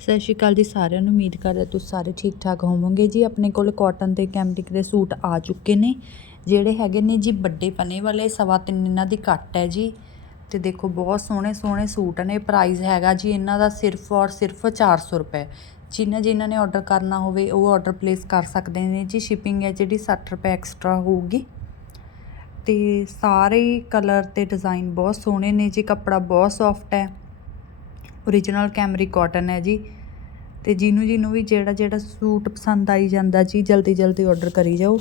ਸਤਿ ਸ਼੍ਰੀ ਅਕਾਲ ਜੀ ਸਾਰਿਆਂ ਨੂੰ। ਉਮੀਦ ਕਰਦਾ ਤੁਸੀਂ ਸਾਰੇ ਠੀਕ ਠਾਕ ਹੋਵੋਗੇ। ਜੀ, ਆਪਣੇ ਕੋਲ ਕਾਟਨ ਤੇ ਕੈਮਟਿਕ ਦੇ ਸੂਟ ਆ ਚੁੱਕੇ ਨੇ। ਜਿਹੜੇ ਹੈਗੇ ਨੇ ਜੀ ਵੱਡੇ ਪਨੇ ਵਾਲੇ, ਸਵਾ ਤਿੰਨ ਇਹਨਾਂ ਦੀ ਕੱਟ ਹੈ ਜੀ। ਤੇ ਦੇਖੋ, ਬਹੁਤ ਸੋਹਣੇ ਸੋਹਣੇ ਸੂਟ ਨੇ। ਪ੍ਰਾਈਸ ਹੈਗਾ ਜੀ ਇਹਨਾਂ ਦਾ ਸਿਰਫ ਔਰ ਸਿਰਫ 400 ਰੁਪਏ। ਜਿਨ੍ਹਾਂ ਜਿਨ੍ਹਾਂ ਨੇ ਆਰਡਰ ਕਰਨਾ ਹੋਵੇ, ਉਹ ਆਰਡਰ ਪਲੇਸ ਕਰ ਸਕਦੇ ਨੇ ਜੀ। ਸ਼ਿਪਿੰਗ ਹੈ ਜਿਹੜੀ 60 ਰੁਪਏ ਐਕਸਟਰਾ ਹੋਊਗੀ। ਤੇ ਸਾਰੇ ਕਲਰ ਤੇ ਡਿਜ਼ਾਈਨ ਬਹੁਤ ਸੋਹਣੇ ਨੇ ਜੀ। ਕੱਪੜਾ ਬਹੁਤ ਸੌਫਟ ਹੈ। ਓਰੀਜਨਲ ਕੈਮਰੀ ਕਾਟਨ ਹੈ ਜੀ। ਤੇ ਜਿਹਨੂੰ ਜਿਹਨੂੰ ਵੀ ਜਿਹੜਾ ਜਿਹੜਾ ਸੂਟ ਪਸੰਦ ਆਈ ਜਾਂਦਾ ਜੀ ਜਲਦੀ ਜਲਦੀ ਆਰਡਰ ਕਰੀ ਜਾਓ।